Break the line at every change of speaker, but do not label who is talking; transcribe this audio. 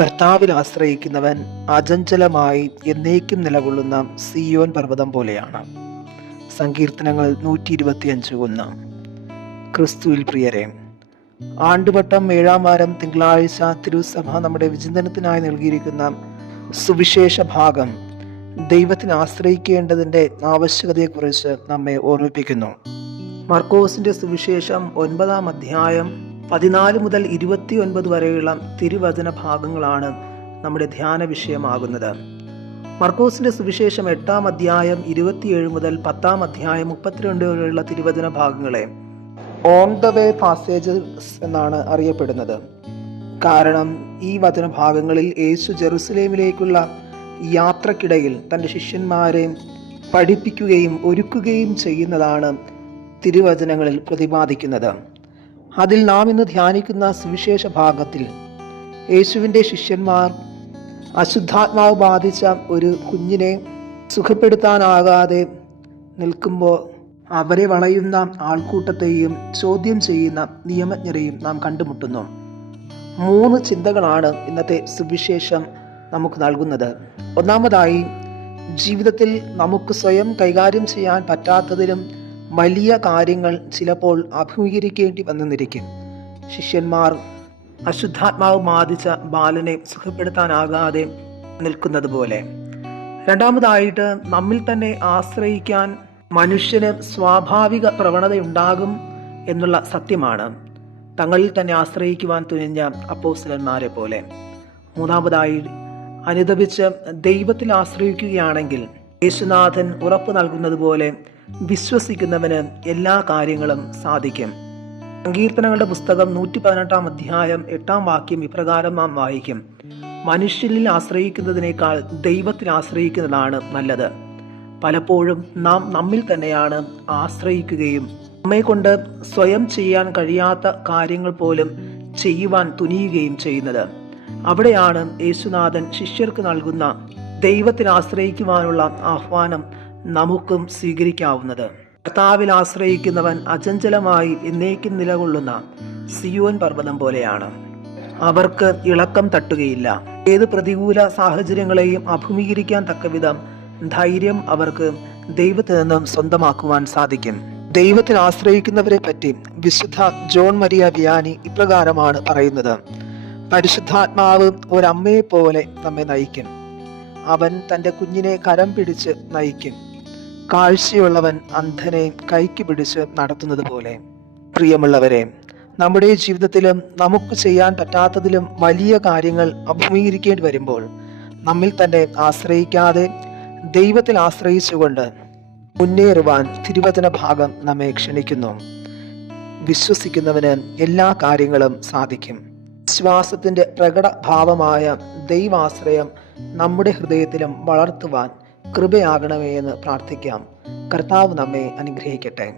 കർത്താവിൽ ആശ്രയിക്കുന്നവൻ അചഞ്ചലമായി എന്നേക്കും നിലകൊള്ളുന്ന സിയോൻ പർവതം പോലെയാണ്. സങ്കീർത്തനങ്ങൾ നൂറ്റി ഇരുപത്തിയഞ്ച് ഒന്ന്. ക്രിസ്തുവിൽ പ്രിയരെ ആണ്ടുവട്ടം ഏഴാം വാരം തിങ്കളാഴ്ച തിരുസഭ നമ്മുടെ വിചിന്തനത്തിനായി നൽകിയിരിക്കുന്ന സുവിശേഷ ഭാഗം ദൈവത്തിന് ആശ്രയിക്കേണ്ടതിന്റെ ആവശ്യകതയെക്കുറിച്ച് നമ്മെ ഓർമ്മിപ്പിക്കുന്നു. മർക്കോസിന്റെ സുവിശേഷം ഒൻപതാം അധ്യായം പതിനാല് മുതൽ ഇരുപത്തി ഒൻപത് വരെയുള്ള തിരുവചന ഭാഗങ്ങളാണ് നമ്മുടെ ധ്യാന വിഷയമാകുന്നത്. മർക്കോസിന്റെ സുവിശേഷം എട്ടാം അധ്യായം ഇരുപത്തിയേഴ് മുതൽ പത്താം അധ്യായം മുപ്പത്തിരണ്ട് വരെയുള്ള തിരുവചന ഭാഗങ്ങളെ ഓൺ ദ വേ പാസേജസ് എന്നാണ് അറിയപ്പെടുന്നത്. കാരണം ഈ വചനഭാഗങ്ങളിൽ യേശു ജെറുസലേമിലേക്കുള്ള യാത്രക്കിടയിൽ തന്റെ ശിഷ്യന്മാരെ പഠിപ്പിക്കുകയും ഒരുക്കുകയും ചെയ്യുന്നതാണ് തിരുവചനങ്ങളിൽ പ്രതിപാദിക്കുന്നത്. അതിൽ നാം ഇന്ന് ധ്യാനിക്കുന്ന സുവിശേഷ ഭാഗത്തിൽ യേശുവിന്റെ ശിഷ്യന്മാർ അശുദ്ധാത്മാവ് ബാധിച്ച ഒരു കുഞ്ഞിനെ സുഖപ്പെടുത്താനാകാതെ നിൽക്കുമ്പോൾ അവരെ വളയുന്ന ആൾക്കൂട്ടത്തെയും ചോദ്യം ചെയ്യുന്ന നിയമജ്ഞരെയും നാം കണ്ടുമുട്ടുന്നു. മൂന്ന് ചിന്തകളാണ് ഇന്നത്തെ സുവിശേഷം നമുക്ക് നൽകുന്നത്. ഒന്നാമതായി ജീവിതത്തിൽ നമുക്ക് സ്വയം കൈകാര്യം ചെയ്യാൻ പറ്റാത്തതിലും വലിയ കാര്യങ്ങൾ ചിലപ്പോൾ അഭിമുഖീകരിക്കേണ്ടി വന്നിരിക്കും. ശിഷ്യന്മാർ അശുദ്ധാത്മാവ് ബാധിച്ച ബാലനെ സുഖപ്പെടുത്താനാകാതെ നിൽക്കുന്നത് പോലെ രണ്ടാമതായിട്ട് നമ്മിൽ തന്നെ ആശ്രയിക്കാൻ മനുഷ്യന് സ്വാഭാവിക പ്രവണതയുണ്ടാകും എന്നുള്ള സത്യമാണ്. തങ്ങളിൽ തന്നെ ആശ്രയിക്കുവാൻ തുനിഞ്ഞ അപ്പോസ്തലന്മാരെ പോലെ. മൂന്നാമതായി അനുദപിച്ച് ദൈവത്തിൽ ആശ്രയിക്കുകയാണെങ്കിൽ യേശുനാഥൻ ഉറപ്പ് നൽകുന്നത് പോലെ വിശ്വസിക്കുന്നവന് എല്ലാ കാര്യങ്ങളും സാധിക്കും. സങ്കീർത്തനങ്ങളുടെ പുസ്തകം നൂറ്റി പതിനെട്ടാം അധ്യായം എട്ടാം വാക്യം ഇപ്രകാരം നാം വായിക്കും. മനുഷ്യനിൽ ആശ്രയിക്കുന്നതിനേക്കാൾ ദൈവത്തിൽ ആശ്രയിക്കുന്നതാണ് നല്ലത്. പലപ്പോഴും നാം നമ്മിൽ തന്നെയാണ് ആശ്രയിക്കുകയും നമ്മെ കൊണ്ട് സ്വയം ചെയ്യാൻ കഴിയാത്ത കാര്യങ്ങൾ പോലും ചെയ്യുവാൻ തുനിയുകയും ചെയ്യുന്നത്. അവിടെയാണ് യേശുനാഥൻ ശിഷ്യർക്ക് നൽകുന്ന ദൈവത്തിൽ ആശ്രയിക്കുവാനുള്ള ആഹ്വാനം നമുക്കും സ്വീകരിക്കാവുന്നത്. കർത്താവിൽ ആശ്രയിക്കുന്നവൻ അചഞ്ചലമായി എന്നേക്കും നിലകൊള്ളുന്ന സിയോൻ പർവതം പോലെയാണ്. അവർക്ക് ഇളക്കം തട്ടുകയില്ല. ഏത് പ്രതികൂല സാഹചര്യങ്ങളെയും അഭിമുഖീകരിക്കാൻ തക്കവിധം ധൈര്യം അവർക്ക് ദൈവത്തിൽ നിന്നും സ്വന്തമാക്കുവാൻ സാധിക്കും. ദൈവത്തിൽ ആശ്രയിക്കുന്നവരെ പറ്റി വിശുദ്ധ ജോൺ മരിയ വിയാനി ഇപ്രകാരമാണ് പറയുന്നത്. പരിശുദ്ധാത്മാവ് ഒരമ്മയെ പോലെ നമ്മെ നയിക്കും. അവൻ തന്റെ കുഞ്ഞിനെ കരം പിടിച്ച് നയിക്കും. കാഴ്ചയുള്ളവൻ അന്ധനെ കൈക്ക് പിടിച്ച് നടത്തുന്നത് പോലെ. പ്രിയമുള്ളവരെ നമ്മുടെ ജീവിതത്തിലും നമുക്ക് ചെയ്യാൻ പറ്റാത്തതിലും വലിയ കാര്യങ്ങൾ അഭിമുഖീകരിക്കേണ്ടി വരുമ്പോൾ നമ്മിൽ തന്നെ ആശ്രയിക്കാതെ ദൈവത്തിൽ ആശ്രയിച്ചുകൊണ്ട് മുന്നേറുവാൻ തിരുവചന ഭാഗം നമ്മെ ക്ഷണിക്കുന്നു. വിശ്വസിക്കുന്നവന് എല്ലാ കാര്യങ്ങളും സാധിക്കും. വിശ്വാസത്തിന്റെ പ്രകട ഭാവമായ ദൈവാശ്രയം നമ്മുടെ ഹൃദയത്തിലും വളർത്തുവാൻ കൃപയാകണമേ എന്ന് പ്രാർത്ഥിക്കാം. കർത്താവ് നമ്മെ അനുഗ്രഹിക്കട്ടെ.